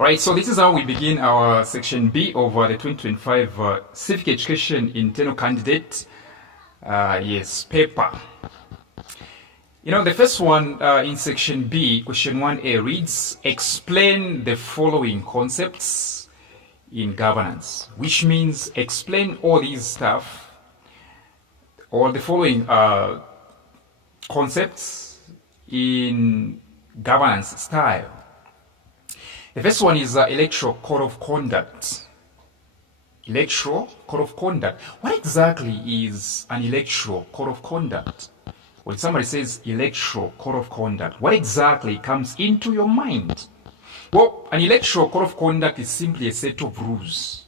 Alright, so this is how we begin our section B of the 2025 Civic Education Internal Candidate paper. You know, the first one in section B, question 1A reads, explain the following concepts in governance, which means explain all these stuff, or the following concepts in governance style. The first one is electoral code of conduct. Electoral code of conduct. What exactly is an electoral code of conduct? When somebody says electoral code of conduct, what exactly comes into your mind? Well, an electoral code of conduct is simply a set of rules.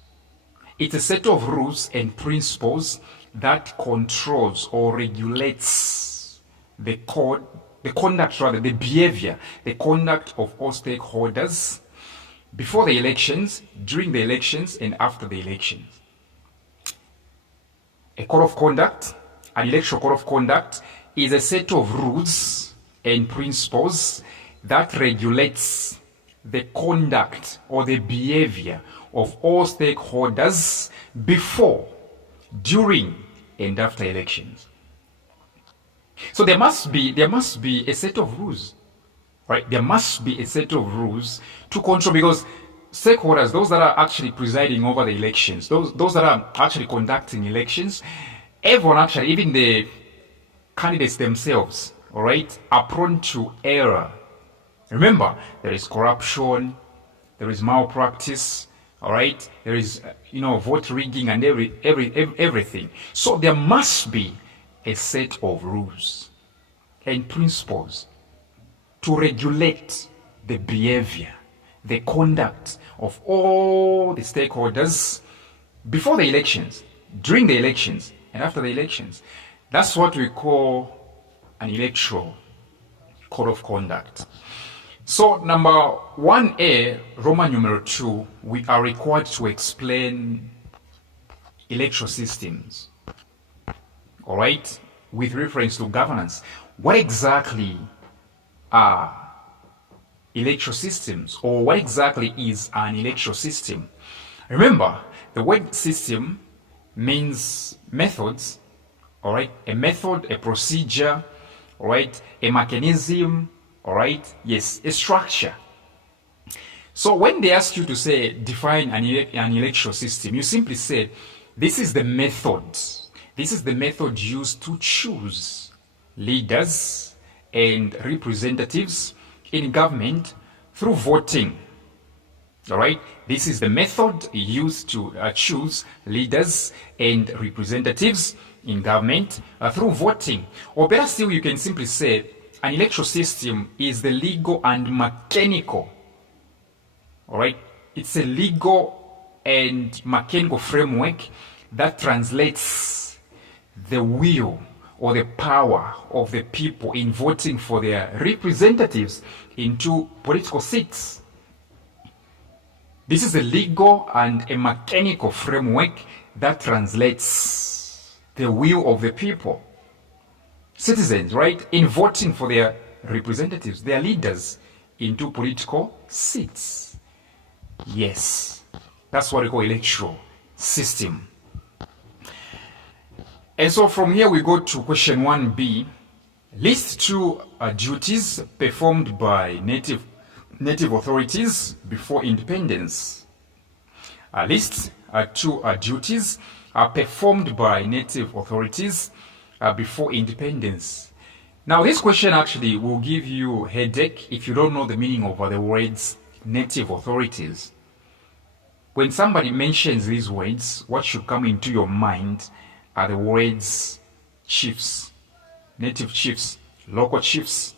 It's a set of rules and principles that controls or regulates the behavior, the conduct of all stakeholders before the elections, during the elections, and after the elections. A code of conduct, an electoral code of conduct, is a set of rules and principles that regulates the conduct or the behavior of all stakeholders before, during, and after elections. So there must be a set of rules. Right? There must be a set of rules to control, because stakeholders, those that are actually presiding over the elections, those that are actually conducting elections, everyone actually, even the candidates themselves, all right, are prone to error. Remember, there is corruption, there is malpractice, all right, there is vote rigging and everything. So there must be a set of rules and principles to regulate the behavior, the conduct of all the stakeholders before the elections, during the elections, and after the elections. That's what we call an electoral code of conduct. So number 1A, Roman numeral 2, we are required to explain electoral systems, all right, with reference to governance. What exactly are electoral systems, or what exactly is an electoral system? Remember, the word system means methods, all right, a method, a procedure, all right, a mechanism, all right, yes, a structure. So when they ask you to say define an electoral system, you simply say this is the method. This is the method used to choose leaders and representatives in government through voting. All right, this is the method used to choose leaders and representatives in government through voting. Or better still, you can simply say an electoral system is the legal and mechanical, all right, it's a legal and mechanical framework that translates the will or the power of the people in voting for their representatives into political seats. This is a legal and a mechanical framework that translates the will of the people, citizens, right, in voting for their representatives, their leaders, into political seats. Yes, that's what we call electoral system. And so from here we go to question 1B. List two duties performed by native authorities before independence. List two duties performed by native authorities before independence. Now this question actually will give you a headache if you don't know the meaning of the words native authorities. When somebody mentions these words, what should come into your mind are the words chiefs, native chiefs, local chiefs.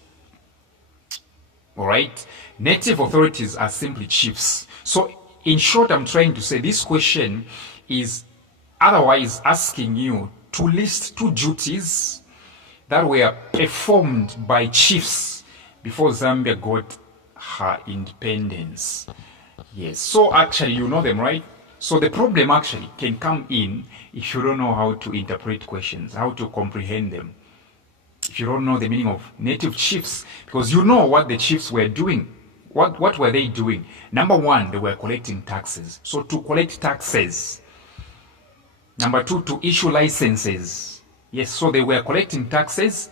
All right, native authorities are simply chiefs. So in short, I'm trying to say this question is otherwise asking you to list two duties that were performed by chiefs before Zambia got her independence. Yes, so actually you know them, right? So the problem actually can come in if you don't know how to interpret questions, how to comprehend them. If you don't know the meaning of native chiefs, because you know what the chiefs were doing what were they doing? Number one, they were collecting taxes. So to collect taxes. Number two, to issue licenses. Yes, so they were collecting taxes,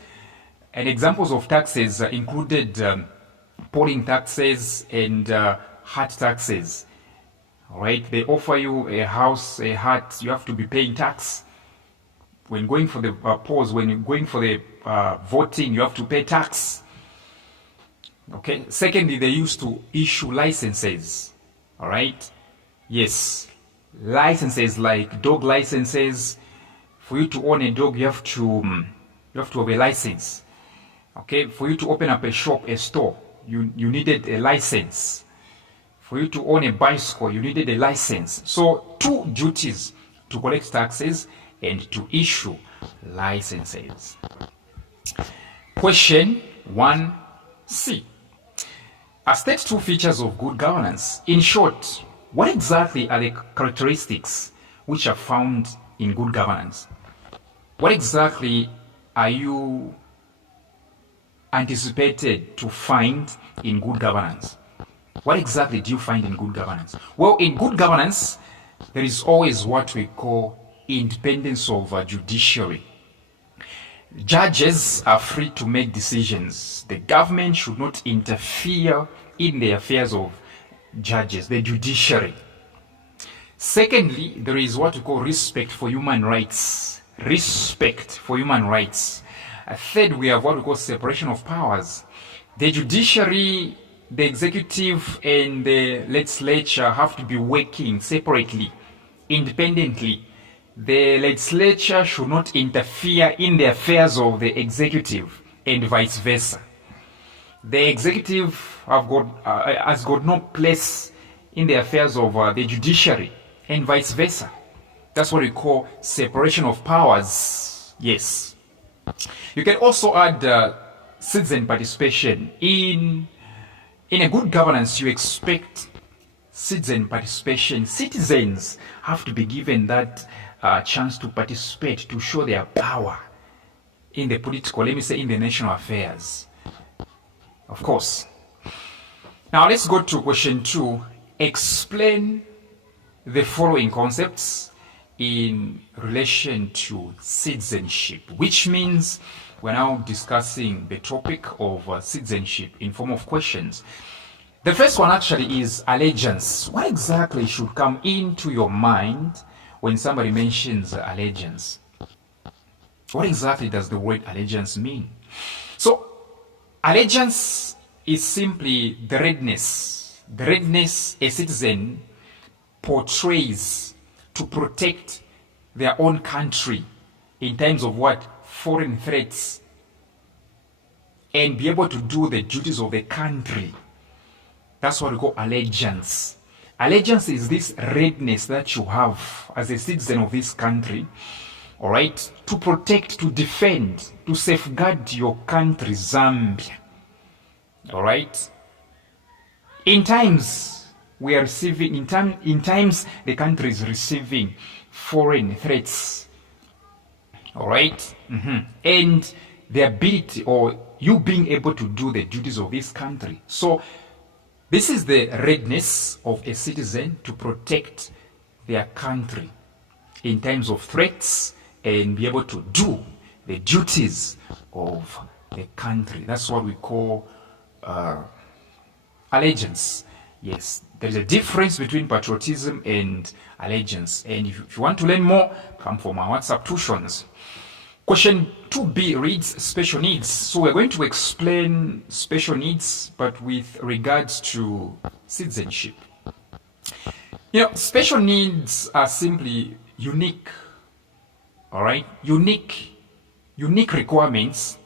and examples of taxes included polling taxes and hut taxes. All right, they offer you a house, a hut, you have to be paying tax. When going for the polls, when you're going for the voting, you have to pay tax. Okay. Secondly, they used to issue licenses. All right. Yes, licenses like dog licenses. For you to own a dog, you have to have a license. Okay. For you to open up a shop, a store, you needed a license. For you to own a bicycle, you needed a license. So two duties: to collect taxes and to issue licenses. Question 1C. State two features of good governance. In short, what exactly are the characteristics which are found in good governance? What exactly are you anticipated to find in good governance? What exactly do you find in good governance? Well, in good governance, there is always what we call independence of judiciary. Judges are free to make decisions. The government should not interfere in the affairs of judges, the judiciary. Secondly, there is what we call respect for human rights. Respect for human rights. Third, we have what we call separation of powers. The judiciary, the executive, and the legislature have to be working separately, independently. The legislature should not interfere in the affairs of the executive, and vice versa. The executive has got no place in the affairs of the judiciary, and vice versa. That's what we call separation of powers. Yes. You can also add citizen participation. In a good governance, you expect citizen participation. Citizens have to be given that chance to participate, to show their power in the political, let me say, in the national affairs. Of course. Now let's go to question 2. Explain the following concepts in relation to citizenship, which means we're now discussing the topic of citizenship in form of questions. The first one actually is allegiance. What exactly should come into your mind when somebody mentions allegiance? What exactly does the word allegiance mean? So, allegiance is simply the readiness a citizen portrays to protect their own country in times of what? Foreign threats, and be able to do the duties of the country. That's what we call allegiance. Allegiance is this readiness that you have as a citizen of this country, all right, to protect, to defend, to safeguard your country, Zambia. All right. In times we are receiving, in times the country is receiving foreign threats. All right. And the ability, or you being able to do the duties of this country. So this is the readiness of a citizen to protect their country in times of threats and be able to do the duties of the country. That's what we call allegiance. Yes, there's a difference between patriotism and allegiance. And if you want to learn more, come for my WhatsApp tuitions. Question 2B reads special needs. So we're going to explain special needs, but with regards to citizenship. You know, special needs are simply unique, all right? Unique requirements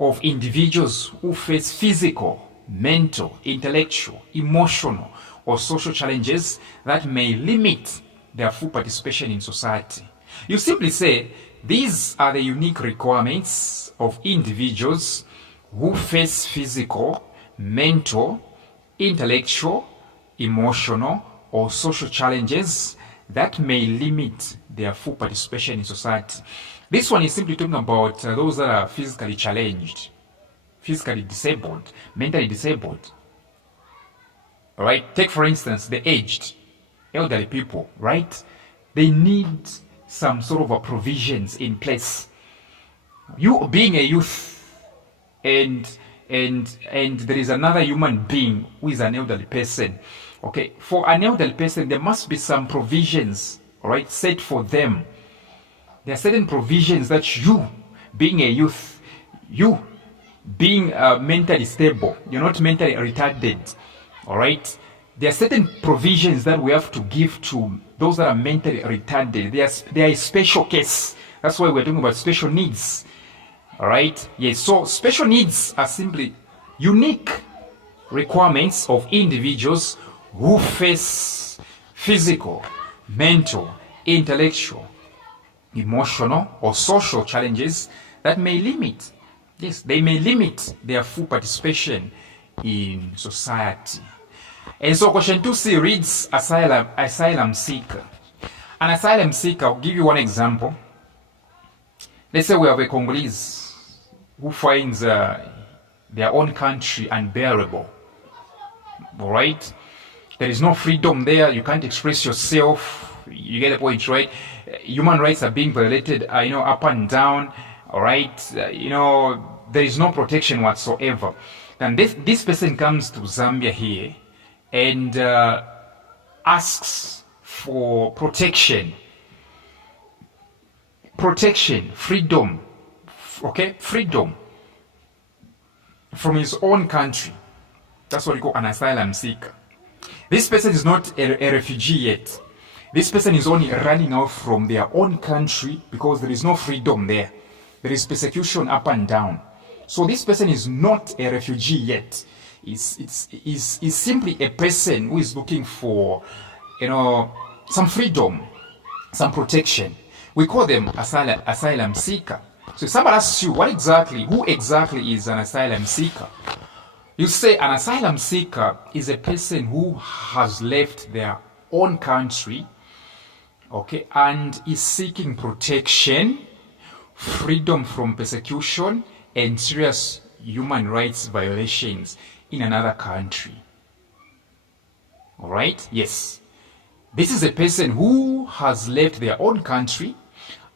of individuals who face physical, mental, intellectual, emotional, or social challenges that may limit their full participation in society. You simply say, these are the unique requirements of individuals who face physical, mental, intellectual, emotional, or social challenges that may limit their full participation in society. This one is simply talking about those that are physically challenged. physically disabled, mentally disabled. All right? Take, for instance, the aged, elderly people, right? They need some sort of a provisions in place. You being a youth and there is another human being who is an elderly person. Okay, for an elderly person, there must be some provisions, all right, set for them. There are certain provisions that you, being a youth, you being mentally stable, you're not mentally retarded, all right? There are certain provisions that we have to give to those that are mentally retarded. They are a special case. That's why we're talking about special needs. All right? Yes, so special needs are simply unique requirements of individuals who face physical, mental, intellectual, emotional, or social challenges that may limit, yes, they may limit their full participation in society. And so question 2C reads asylum seeker. An asylum seeker, I'll give you one example. Let's say we have a Congolese who finds their own country unbearable. All right? There is no freedom there. You can't express yourself. You get the point, right? Human rights are being violated, up and down. All right? There is no protection whatsoever. And this person comes to Zambia here and asks for protection, freedom, okay, freedom from his own country. That's what we call an asylum seeker. This person is not a refugee yet. This person is only running out from their own country because there is no freedom there. There is persecution up and down. So this person is not a refugee yet. Is simply a person who is looking for, some freedom, some protection. We call them asylum seeker. So if somebody asks you, who exactly is an asylum seeker? You say an asylum seeker is a person who has left their own country, okay, and is seeking protection, freedom from persecution, and serious human rights violations in another country. All right? Yes. This is a person who has left their own country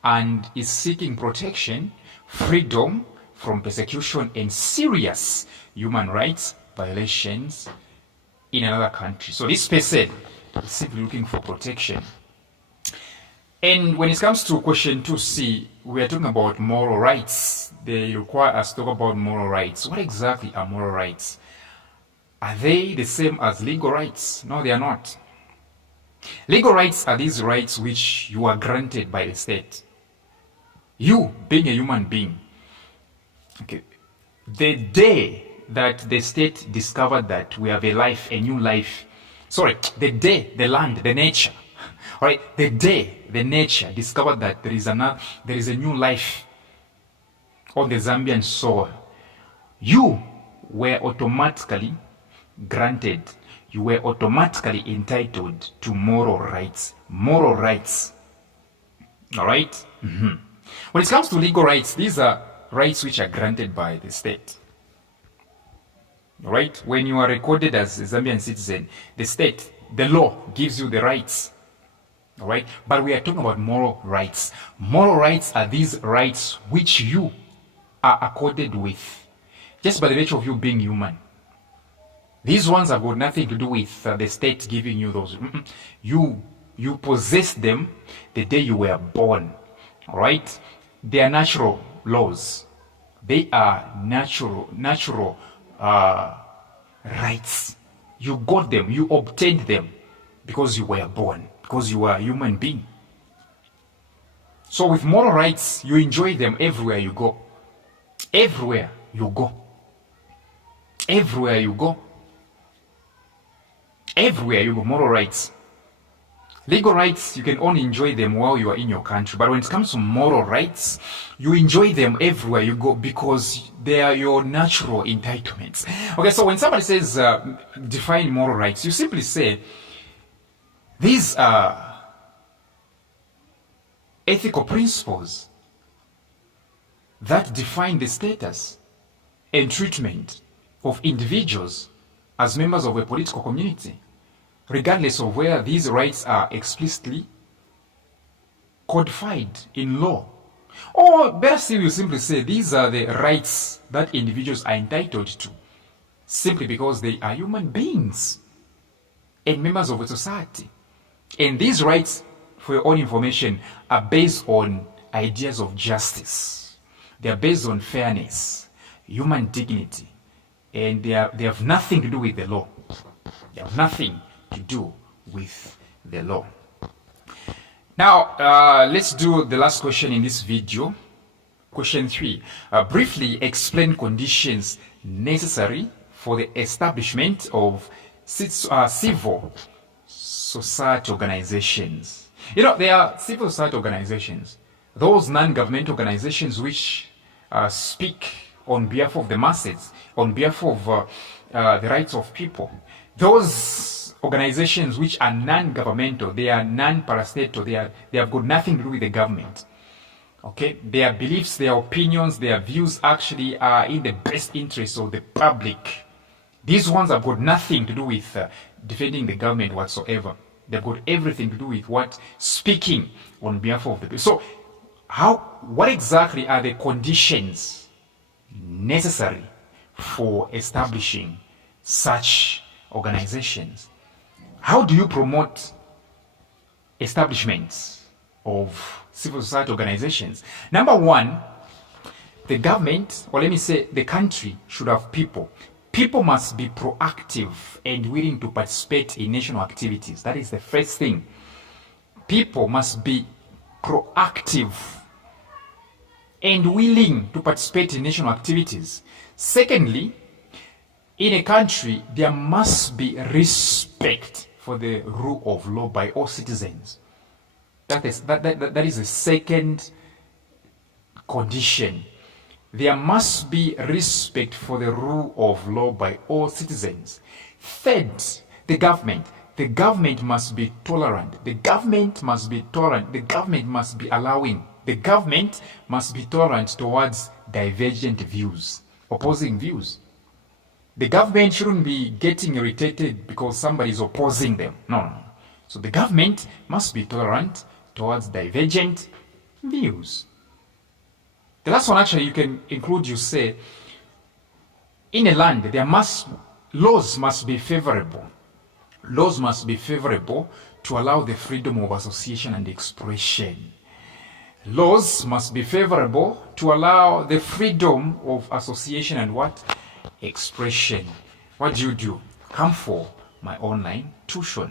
and is seeking protection, freedom from persecution, and serious human rights violations in another country. So this person is simply looking for protection. And when it comes to question 2C, we are talking about moral rights. They require us to talk about moral rights. What exactly are moral rights? Are they the same as legal rights? No, they are not. Legal rights are these rights which you are granted by the state. You, being a human being, okay, the day that the state discovered that we have a new life, the day the land, the nature, all right, the day the nature discovered that there is a new life on the Zambian soil, you were automatically granted, you were automatically entitled to moral rights. Moral rights. All right? Mm-hmm. When it comes to legal rights, these are rights which are granted by the state. All right? When you are recorded as a Zambian citizen, the state, the law gives you the rights. All right? But we are talking about moral rights. Moral rights are these rights which you are accorded with just by the nature of you being human. These ones have got nothing to do with the state giving you those. You possess them the day you were born. All right? They are natural laws. They are natural rights. You got them. You obtained them because you were born, because you are a human being. So with moral rights, you enjoy them everywhere you go. Everywhere you go. Everywhere you go. Everywhere you go, moral rights. Legal rights, you can only enjoy them while you are in your country. But when it comes to moral rights, you enjoy them everywhere you go because they are your natural entitlements. Okay, so when somebody says define moral rights, you simply say these are ethical principles that define the status and treatment of individuals as members of a political community, regardless of whether these rights are explicitly codified in law. Or better still, you simply say these are the rights that individuals are entitled to, simply because they are human beings and members of a society. And these rights, for your own information, are based on ideas of justice. They are based on fairness, human dignity, and they have nothing to do with the law. They have nothing to do with the law. Now, let's do the last question in this video. Question 3. Briefly explain conditions necessary for the establishment of civil society organizations. You know, there are civil society organizations, those non-government organizations which speak on behalf of the masses, on behalf of the rights of people. Those organizations which are non-governmental, they are non-parastatal, they have got nothing to do with the government. Okay, their beliefs, their opinions, their views actually are in the best interest of the public. These ones have got nothing to do with defending the government whatsoever. They've got everything to do with what? Speaking on behalf of the people. So, what exactly are the conditions necessary for establishing such organizations? How do you promote establishments of civil society organizations? Number one, the government, or let me say the country, should have people. People must be proactive and willing to participate in national activities. That is the first thing. People must be proactive and willing to participate in national activities. Secondly, in a country, there must be respect for the rule of law by all citizens. That is the second condition. There must be respect for the rule of law by all citizens. Third, the government. The government must be tolerant. The government must be tolerant. The government must be allowing. The government must be tolerant towards divergent views, opposing views. The government shouldn't be getting irritated because somebody is opposing them. No. So the government must be tolerant towards divergent views. The last one, actually, you can include, you say, in a land, laws must be favorable. Laws must be favorable to allow the freedom of association and expression. Laws must be favorable to allow the freedom of association and what? Expression. What do? Come for my online tuition.